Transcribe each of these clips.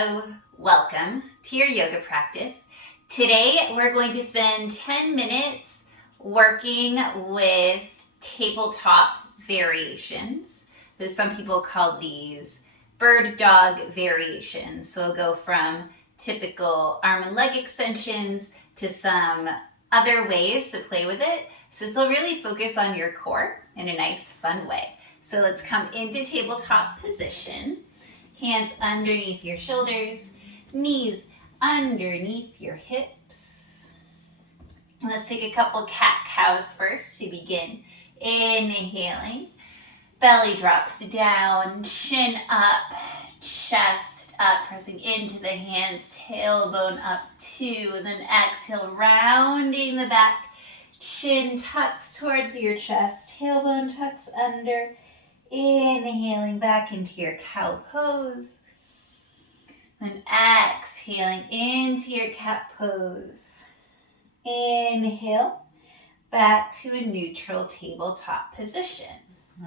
Hello, welcome to your yoga practice. Today we're going to spend 10 minutes working with tabletop variations. Some people call these bird dog variations. So we'll go from typical arm and leg extensions to some other ways to play with it. So this will really focus on your core in a nice, fun way. So let's come into tabletop position. Hands underneath your shoulders, knees underneath your hips. Let's take a couple cat-cows first to begin. Inhaling, belly drops down, chin up, chest up, pressing into the hands, tailbone up two, and then exhale, rounding the back, chin tucks towards your chest, tailbone tucks under. Inhaling back into your cow pose. Then exhaling into your cat pose. Inhale, back to a neutral tabletop position.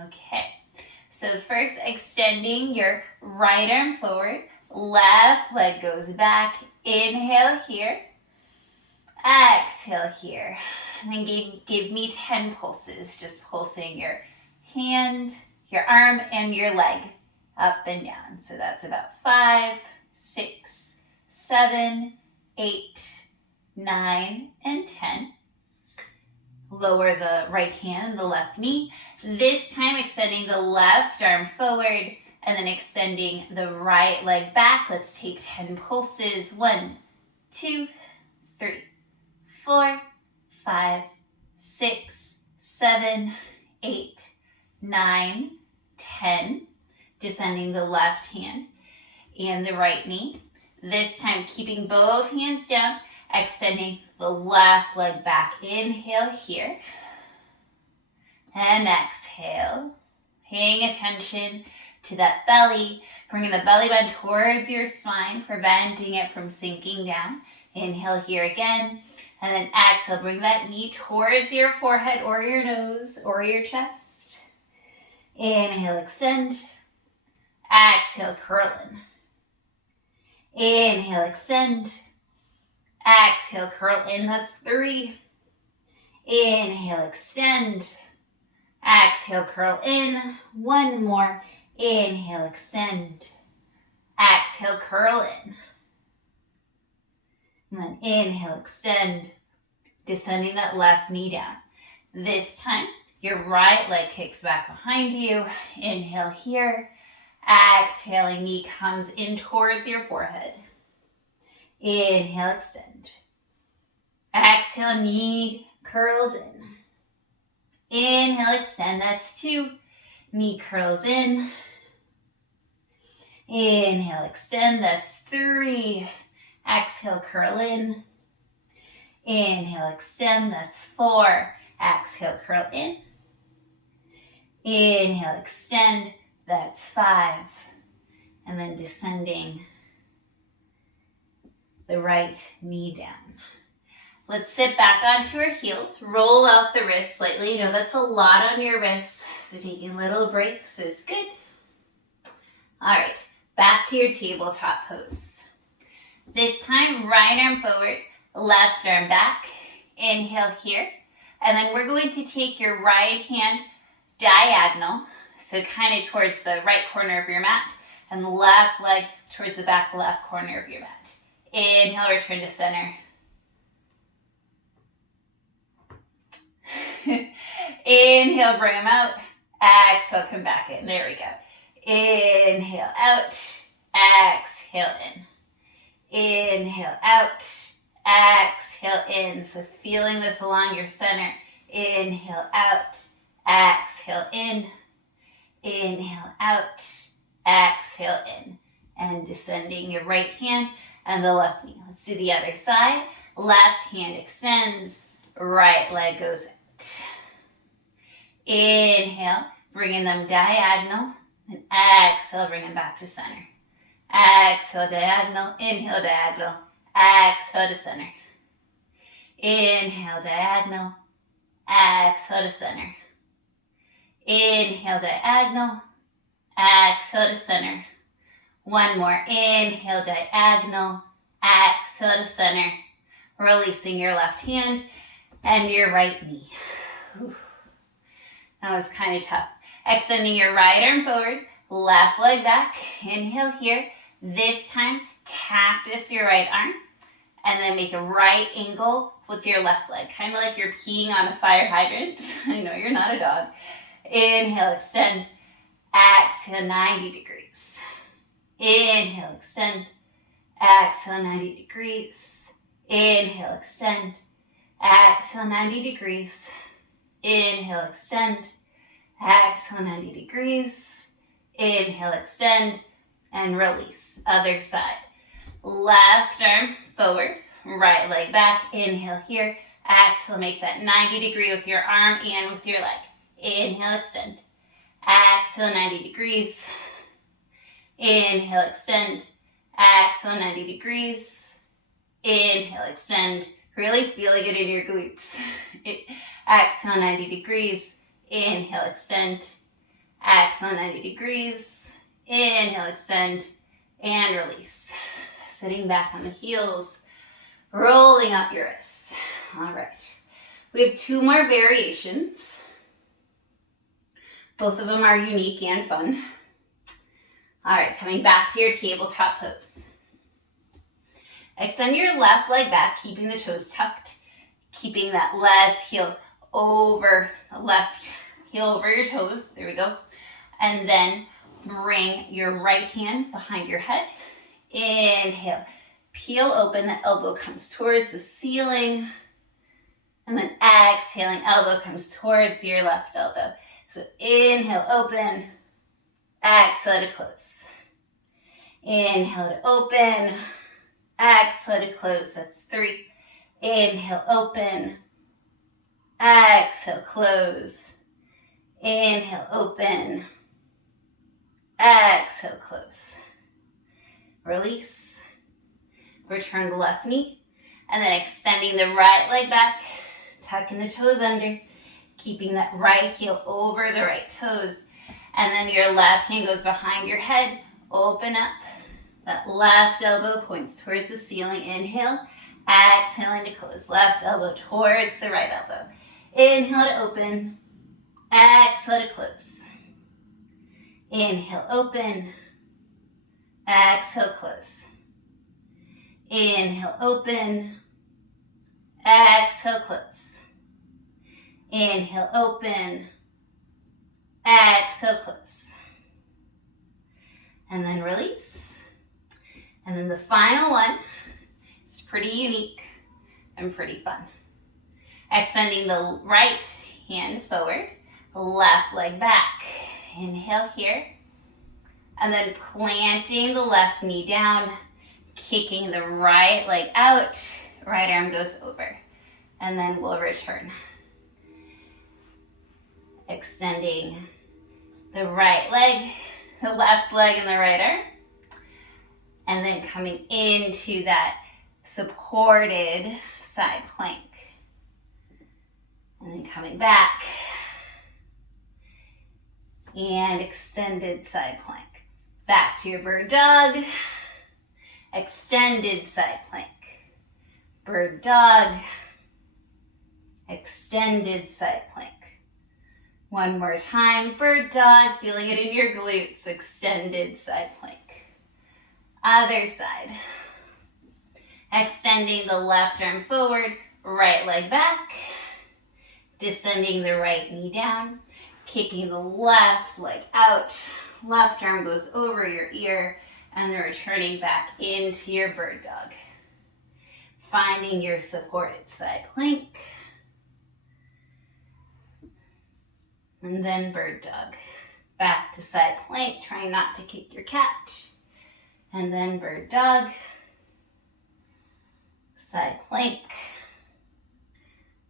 Okay, so first extending your right arm forward, left leg goes back. Inhale here, exhale here. And then give me 10 pulses, just pulsing your hand, your arm, and your leg up and down. So that's about 5, 6, 7, 8, 9, and 10. Lower the right hand, the left knee. This time extending the left arm forward and then extending the right leg back. Let's take 10 pulses. 1, 2, 3, 4, 5, 6, 7, 8, 9, 10, descending the left hand and the right knee. This time keeping both hands down, extending the left leg back. Inhale here and exhale. Paying attention to that belly, bringing the belly button towards your spine, preventing it from sinking down. Inhale here again, and then exhale, bring that knee towards your forehead or your nose or your chest. Inhale, extend. Exhale, curl in. Inhale, extend. Exhale, curl in. That's 3. Inhale, extend. Exhale, curl in. 1 more. Inhale, extend. Exhale, curl in. And then inhale, extend. Descending that left knee down. This time, your right leg kicks back behind you. Inhale here. Exhaling, knee comes in towards your forehead. Inhale, extend. Exhale, knee curls in. Inhale, extend. That's 2. Knee curls in. Inhale, extend. That's 3. Exhale, curl in. Inhale, extend. That's 4. Exhale, curl in. Inhale, extend. That's 5. And then descending the right knee down. Let's sit back onto our heels. Roll out the wrists slightly. You know that's a lot on your wrists, so taking little breaks is good. All right, back to your tabletop pose. This time, right arm forward, left arm back. Inhale here. And then we're going to take your right hand diagonal, so kind of towards the right corner of your mat, and the left leg towards the back left corner of your mat. Inhale, return to center. Inhale, bring them out. Exhale, come back in. There we go. Inhale, out. Exhale, in. Inhale, out. Exhale, in. So feeling this along your center. Inhale, out. Exhale, in. Inhale, out. Exhale, in. And descending your right hand and the left knee. Let's do the other side. Left hand extends. Right leg goes out. Inhale, bringing them diagonal. And exhale, bring them back to center. Exhale, diagonal. Inhale, diagonal. Exhale to center. Inhale, diagonal. Exhale to center. Inhale, diagonal. Exhale to center. One more. Inhale, diagonal. Exhale to center. Releasing your left hand and your right knee. Whew. That was kind of tough. Extending your right arm forward, left leg back. Inhale here. This time, cactus your right arm. And then make a right angle with your left leg. Kind of like you're peeing on a fire hydrant. I know you're not a dog. Inhale, extend. Exhale, 90 degrees. Inhale, extend. Exhale, 90 degrees. Inhale, extend. Exhale, 90 degrees. Inhale, extend. Exhale, 90 degrees. Inhale, extend. And release. Other side. Left arm forward. Right leg back. Inhale here. Exhale, make that 90 degree with your arm and with your leg. Inhale, extend. Exhale, 90 degrees. Inhale, extend. Exhale, 90 degrees. Inhale, extend. Really feeling it in your glutes. Exhale, 90 degrees. Inhale, extend. Exhale, 90 degrees. Inhale, extend. And release. Sitting back on the heels. Rolling up your wrists. All right. We have 2 more variations. Both of them are unique and fun. All right, coming back to your tabletop pose. Extend your left leg back, keeping the toes tucked, keeping that left heel over your toes. There we go. And then bring your right hand behind your head. Inhale. Peel open, the elbow comes towards the ceiling. And then exhaling, elbow comes towards your left elbow. So inhale, open. Exhale to close. Inhale to open. Exhale to close. That's 3. Inhale, open. Exhale, close. Inhale, open. Exhale, close. Release. Return the left knee. And then extending the right leg back. Tucking the toes under. Keeping that right heel over the right toes. And then your left hand goes behind your head. Open up. That left elbow points towards the ceiling. Inhale. Exhaling to close. Left elbow towards the right elbow. Inhale to open. Exhale to close. Inhale, open. Exhale, close. Inhale, open. Exhale, close. Inhale, open. Exhale, close. And then release. And then the final one is pretty unique and pretty fun. Extending the right hand forward, left leg back. Inhale here. And then planting the left knee down, kicking the right leg out. Right arm goes over. And then we'll return. Extending the right leg, the left leg and the right arm. And then coming into that supported side plank. And then coming back. And extended side plank. Back to your bird dog. Extended side plank. Bird dog. Extended side plank. One more time. Bird dog. Feeling it in your glutes. Extended side plank. Other side. Extending the left arm forward. Right leg back. Descending the right knee down. Kicking the left leg out. Left arm goes over your ear. And then returning back into your bird dog. Finding your supported side plank. And then bird dog. Back to side plank. Trying not to kick your cat. And then bird dog. Side plank.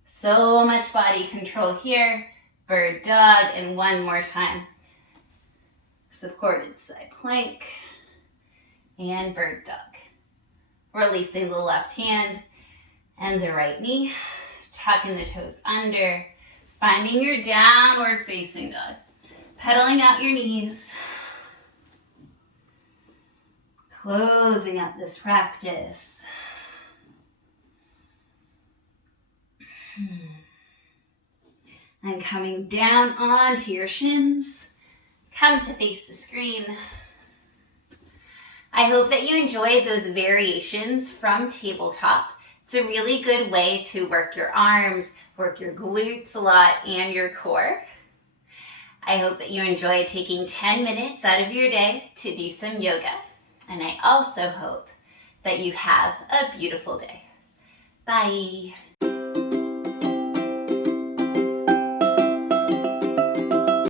So much body control here. Bird dog. And one more time. Supported side plank. And bird dog. Releasing the left hand and the right knee. Tucking the toes under. Finding your downward facing dog. Pedaling out your knees. Closing up this practice. And coming down onto your shins. Come to face the screen. I hope that you enjoyed those variations from tabletop. It's a really good way to work your arms, work your glutes a lot, and your core. I hope that you enjoy taking 10 minutes out of your day to do some yoga. And I also hope that you have a beautiful day. Bye.